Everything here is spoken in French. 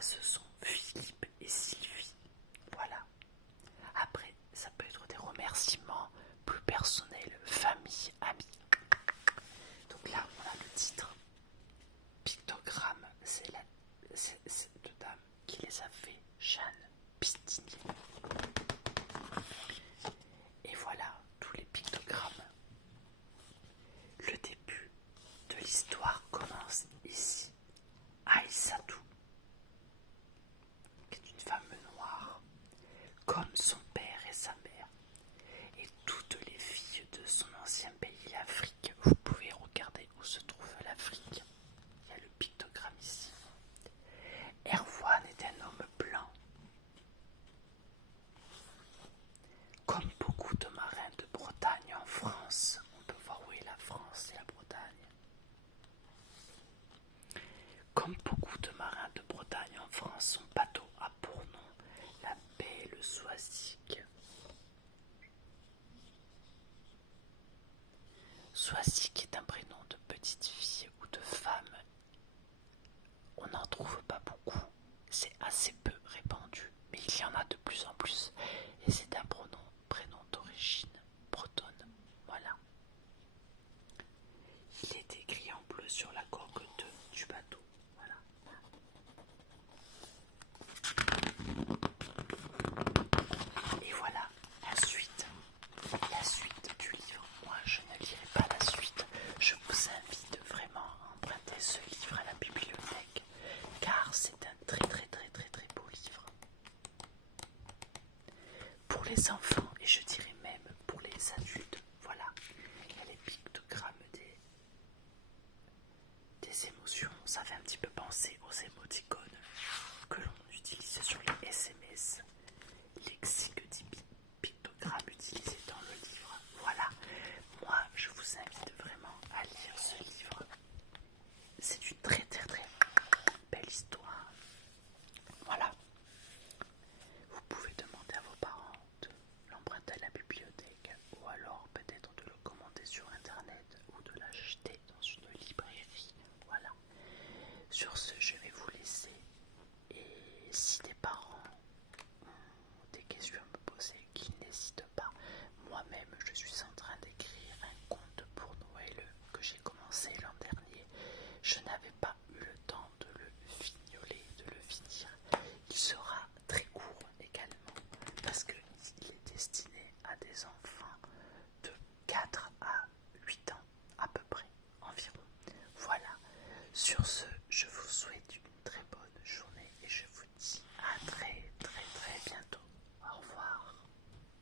ce sont Philippe et Sylvie. Voilà. Après, ça peut être des remerciements plus personnels, famille, amis. Donc là, on a le titre. Pictogramme, c'est cette dame qui les a fait, Jeanne Pistinier. Et voilà tous les pictogrammes. Le début de l'histoire commence ici. Aïssatou, qui est une femme noire, comme son père et sa mère, et toutes les filles de son ancien pays, l'Afrique. Vous pouvez regarder où se trouve l'Afrique. Il y a le pictogramme ici. Erwan est un homme blanc. Comme beaucoup de marins de Bretagne en France, on peut voir où est la France et la Bretagne. Comme beaucoup de marins de Bretagne en France, son bateau a pour nom la belle Soisic. Soisic est un prénom de petite fille ou de femme. On n'en trouve pas beaucoup, c'est assez peu répandu, mais il y en a de plus en plus, et c'est un prénom d'origine bretonne. Voilà. Il est écrit en bleu sur la coque du bateau. Voilà. Et voilà la suite du livre. Moi, je ne lirai pas la suite. Je vous invite vraiment à emprunter ce livre à la bibliothèque, car c'est un très beau livre. Pour les enfants,